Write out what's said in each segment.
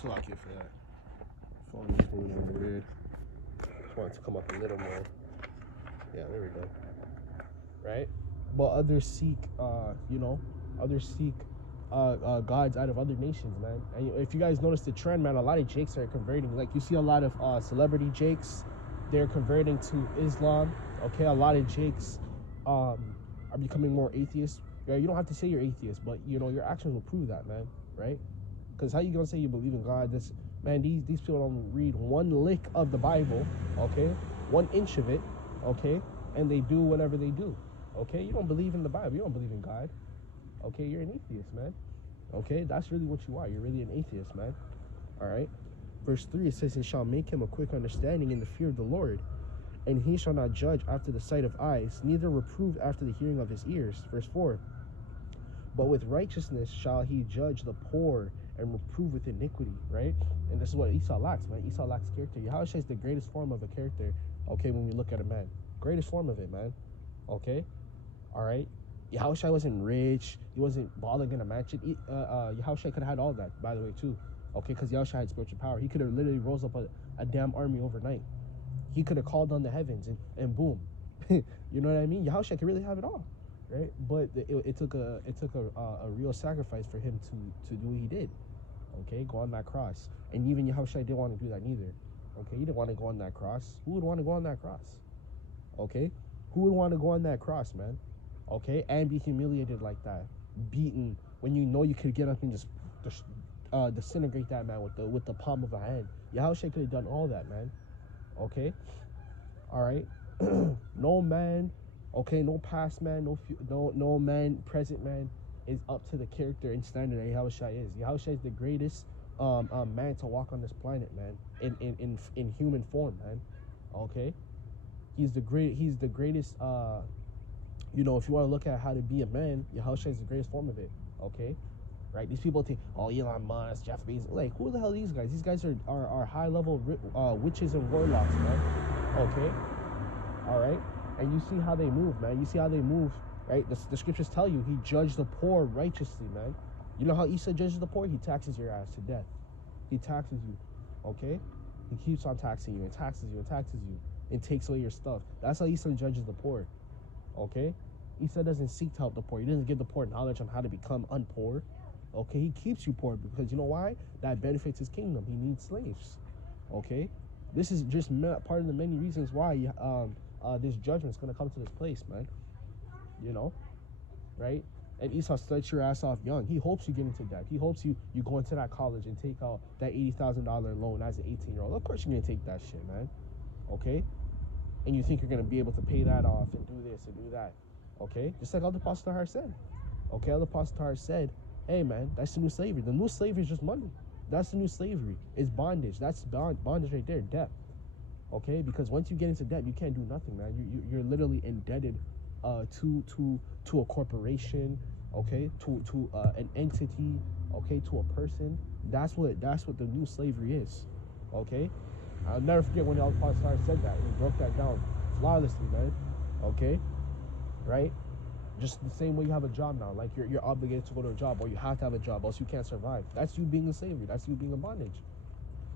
Slocky for that. Phone is moving weird. Just want it to come up a little more. Yeah, there we go. Right? But others seek, gods out of other nations, man. And if you guys notice the trend, man, a lot of Jakes are converting. Like, you see a lot of celebrity Jakes, they're converting to Islam. Okay, a lot of Jakes are becoming more atheists. Yeah, you don't have to say you're atheist, but your actions will prove that, man. Right? Because how you gonna say you believe in God? These people don't read one lick of the Bible, okay, 1 inch of it, okay, and they do whatever they do. Okay, you don't believe in the Bible. You don't believe in God. Okay, you're an atheist, man. Okay, that's really what you are. You're really an atheist, man. All right. Verse 3, it says, "And shall make him a quick understanding in the fear of the Lord, and he shall not judge after the sight of eyes, neither reprove after the hearing of his ears." Verse 4, "But with righteousness shall he judge the poor and reprove with iniquity," right? And this is what Esau lacks, man. Esau lacks character. Yahawashi is the greatest form of a character, okay, when we look at a man. Greatest form of it, man. Okay? All right? Yahawashi wasn't rich. He wasn't balling in a mansion. Yahawashi could have had all that, by the way, too. Okay? Because Yahawashi had spiritual power. He could have literally rose up a damn army overnight. He could have called on the heavens and boom. You know what I mean? Yahawashi could really have it all. Right? But it took a real sacrifice for him to do what he did. Okay? Go on that cross. And even Yahawashi didn't want to do that neither. Okay? He didn't want to go on that cross. Who would want to go on that cross? Okay? Who would want to go on that cross, man? Okay? And be humiliated like that. Beaten when you know you could get up and just disintegrate that man with the palm of a hand. Yahawashi could have done all that, man. Okay? All right? No man, okay, no past man, no man, present man is up to the character and standard that Yahawashi is. Yahawashi is the greatest man to walk on this planet, man, in human form, man. Okay? He's the greatest if you want to look at how to be a man, Yahawashi is the greatest form of it. Okay? Right? These people think, oh, Elon Musk, Jeff Bezos, like, who the hell are these guys? These guys are high level witches and warlocks, man. Okay? All right? And you see how they move, man. You see how they move, right? The scriptures tell you he judged the poor righteously, man. You know how Esau judges the poor? He taxes your ass to death. He taxes you, okay? He keeps on taxing you and taxes you and taxes you and takes away your stuff. That's how Esau judges the poor, okay? Esau doesn't seek to help the poor. He doesn't give the poor knowledge on how to become unpoor, okay? He keeps you poor because you know why? That benefits his kingdom. He needs slaves, okay? This is just part of the many reasons why this judgment is going to come to this place, man. Right? And Esau starts your ass off young. He hopes you get into debt. He hopes you go into that college and take out that $80,000 loan as an 18-year-old. Of course you're going to take that shit, man. Okay? And you think you're going to be able to pay that off and do this and do that. Okay? Just like Elder Pastor Tahar said. Okay? Elder Pastor Tahar said, hey, man, that's the new slavery. The new slavery is just money. That's the new slavery. It's bondage. That's bondage right there, debt. Okay? Because once you get into debt, you can't do nothing, man. You're literally indebted to a corporation, okay, to an entity, okay, to a person. That's what the new slavery is, okay. I'll never forget when Al Pastor said that. He broke that down flawlessly, man. Okay, right? Just the same way you have a job now, like you're obligated to go to a job, or you have to have a job, else you can't survive. That's you being a slavery. That's you being a bondage.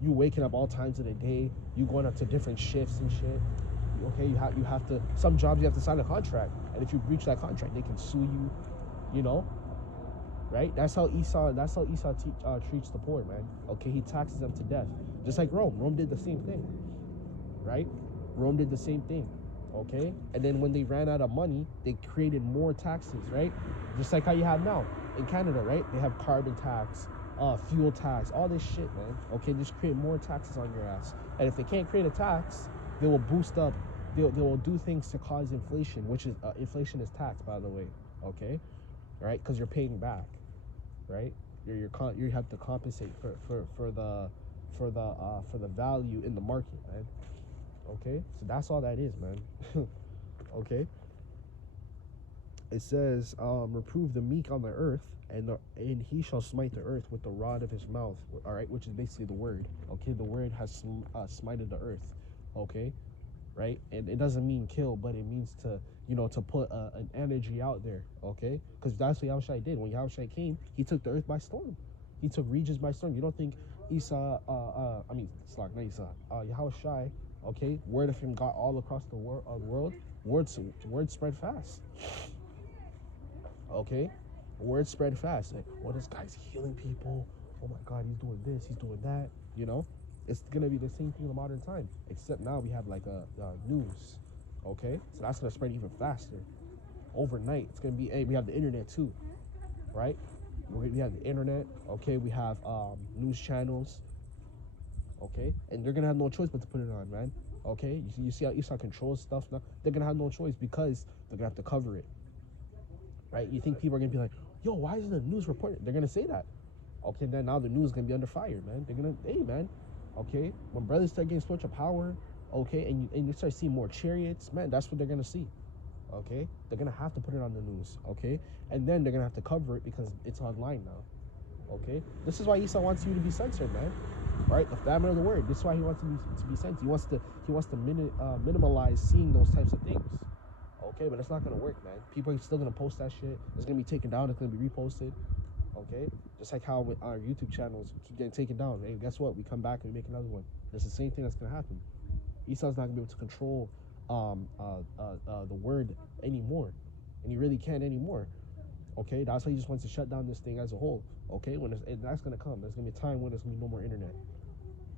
You waking up all times of the day. You going up to different shifts and shit. Okay, you have to, some jobs you have to sign a contract, and if you breach that contract, they can sue you. Right? That's how Esau treats the poor, man. Okay, he taxes them to death, just like Rome. Rome did the same thing, right? Rome did the same thing. Okay, and then when they ran out of money, they created more taxes, right? Just like how you have now in Canada, right? They have carbon tax, fuel tax, all this shit, man. Okay, just create more taxes on your ass, and if they can't create a tax, they will boost up. They will do things to cause inflation, which is inflation is tax, by the way. Okay, right? Because you're paying back, right? You have to compensate for the value in the market, man. Okay, so that's all that is, man. Okay. It says, reprove the meek on the earth, and he shall smite the earth with the rod of his mouth. All right, which is basically the word. Okay, the word has smited the earth. Okay. Right? And it doesn't mean kill, but it means to put an energy out there, okay? Because that's what Yahawashi did. When Yahawashi came, he took the earth by storm. He took regions by storm. You don't think Isa, not Isa, Yahawashi, okay, word of him got all across the world. Word spread fast. Okay, word spread fast. Like, oh, this guy's healing people. Oh my God, he's doing this, he's doing that. You know, it's gonna be the same thing in the modern time, except now we have like a news. Okay, so that's gonna spread even faster. Overnight, it's gonna be. Hey, we have the internet too, right? We have the internet. Okay, we have news channels. Okay, and they're gonna have no choice but to put it on, man. Okay, you see how Esau controls stuff now? They're gonna have no choice because they're gonna have to cover it, right? You think people are gonna be like, yo, why isn't the news reporting? They're gonna say that. Okay, then now the news is gonna be under fire, man. They're gonna, hey, man. Okay, when brothers start getting spiritual power, okay, and you start seeing more chariots, man, that's what they're gonna see. Okay, they're gonna have to put it on the news. Okay, and then they're gonna have to cover it because it's online now. Okay, this is why Esau wants you to be censored, man. Right, the famine of the word. This is why he wants to be censored. He wants to minimalize seeing those types of things. Okay, but it's not gonna work, man. People are still gonna post that shit. It's gonna be taken down. It's gonna be reposted. Okay, just like how with our YouTube channels keep getting taken down. Hey, guess what? We come back and we make another one. It's the same thing that's gonna happen. Esau's not gonna be able to control the word anymore, and he really can't anymore. Okay, that's why he just wants to shut down this thing as a whole. Okay, and that's gonna come. There's gonna be a time when there's gonna be no more internet.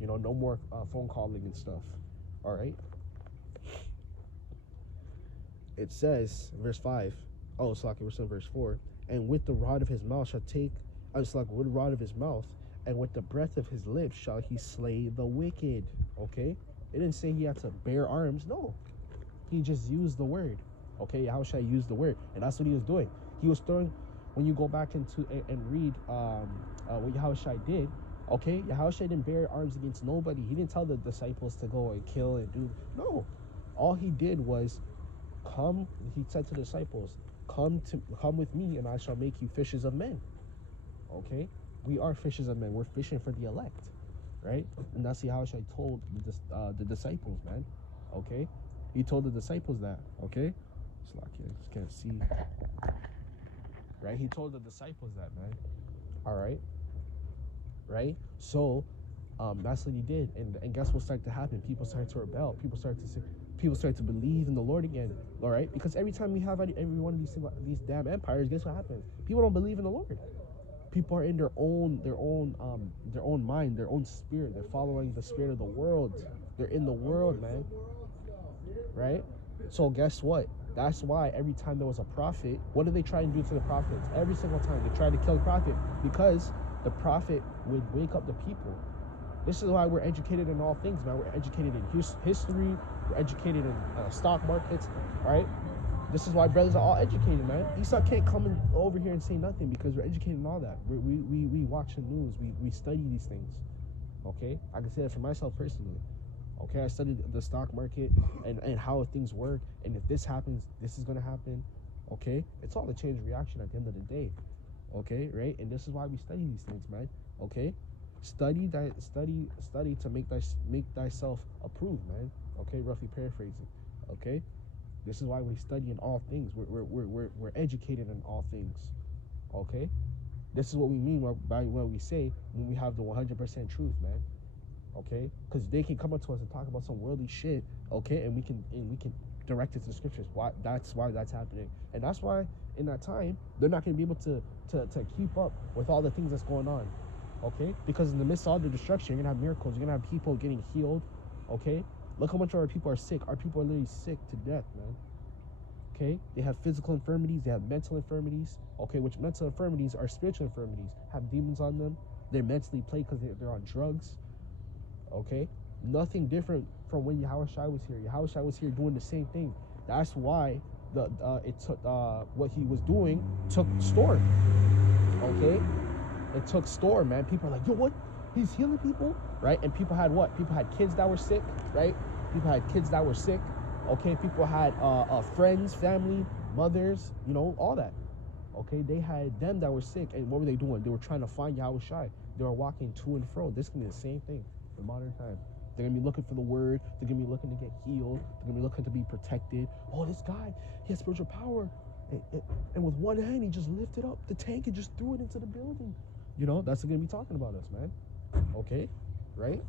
You know, no more phone calling and stuff. All right. It says, verse 5. Oh, it's like we're still verse 4. And with the rod of his mouth shall take. It's like with the rod of his mouth, and with the breath of his lips shall he slay the wicked. Okay, it didn't say he had to bear arms. No, he just used the word. Okay, Yahawashi used the word, and that's what he was doing. He was throwing. When you go back into and read what Yahawashi did, okay, Yahawashi didn't bear arms against nobody. He didn't tell the disciples to go and kill and do. No, all he did was come. He said to the disciples, come with me, and I shall make you fishers of men. Okay, we are fishers of men. We're fishing for the elect, right? And that's Yahawashi told the disciples, man. Okay, he told the disciples that. Okay, it's like I just can't see. Right, he told the disciples that, man. All right, right. So, that's what he did, and guess what started to happen? People started to rebel. People started to believe in the Lord again. All right, because every time we have every one of these damn empires, guess what happens? People don't believe in the Lord. People are in their own mind, their own spirit. They're following the spirit of the world. They're in the world, man. Right? So guess what? That's why every time there was a prophet, what did they try and do to the prophets? Every single time they tried to kill the prophet, because the prophet would wake up the people. This is why we're educated in all things, man. We're educated in history. We're educated in stock markets, right? This is why brothers are all educated, man. Esau can't come over here and say nothing because we're educated in all that. We watch the news. We study these things, okay? I can say that for myself personally. Okay, I studied the stock market and how things work, and if this happens, this is gonna happen. Okay, it's all a chain reaction at the end of the day. Okay, right? And this is why we study these things, man. Okay, study to make thyself approved, man. Okay, roughly paraphrasing. Okay, this is why we study in all things. We're educated in all things. Okay, this is what we mean by what we say when we have the 100% truth, man. Okay, because they can come up to us and talk about some worldly shit, okay, and we can direct it to the scriptures. That's why that's happening, and that's why in that time they're not going to be able to keep up with all the things that's going on, okay? Because in the midst of all the destruction, you're gonna have miracles. You're gonna have people getting healed, okay? Look how much of our people are sick. Our people are literally sick to death, man. Okay, they have physical infirmities. They have mental infirmities. Okay, which mental infirmities are spiritual infirmities. Have demons on them. They're mentally plagued because they're on drugs. Okay, nothing different from when Yahawashi was here. Yahawashi was here doing the same thing. That's why what he was doing took store. Okay, it took store, man. People are like, yo, what? He's healing people, right? And people had what? People had kids that were sick, right? People had kids that were sick. Okay, people had friends, family, mothers, you know, all that. Okay, they had them that were sick, and what were they doing? They were trying to find Yahawashi. They were walking to and fro. This can be the same thing in modern time. They're gonna be looking for the word. They're gonna be looking to get healed. They're gonna be looking to be protected. Oh, this guy, he has spiritual power, and with one hand he just lifted up the tank and just threw it into the building. you know, that's gonna be talking about us, man. Okay, right?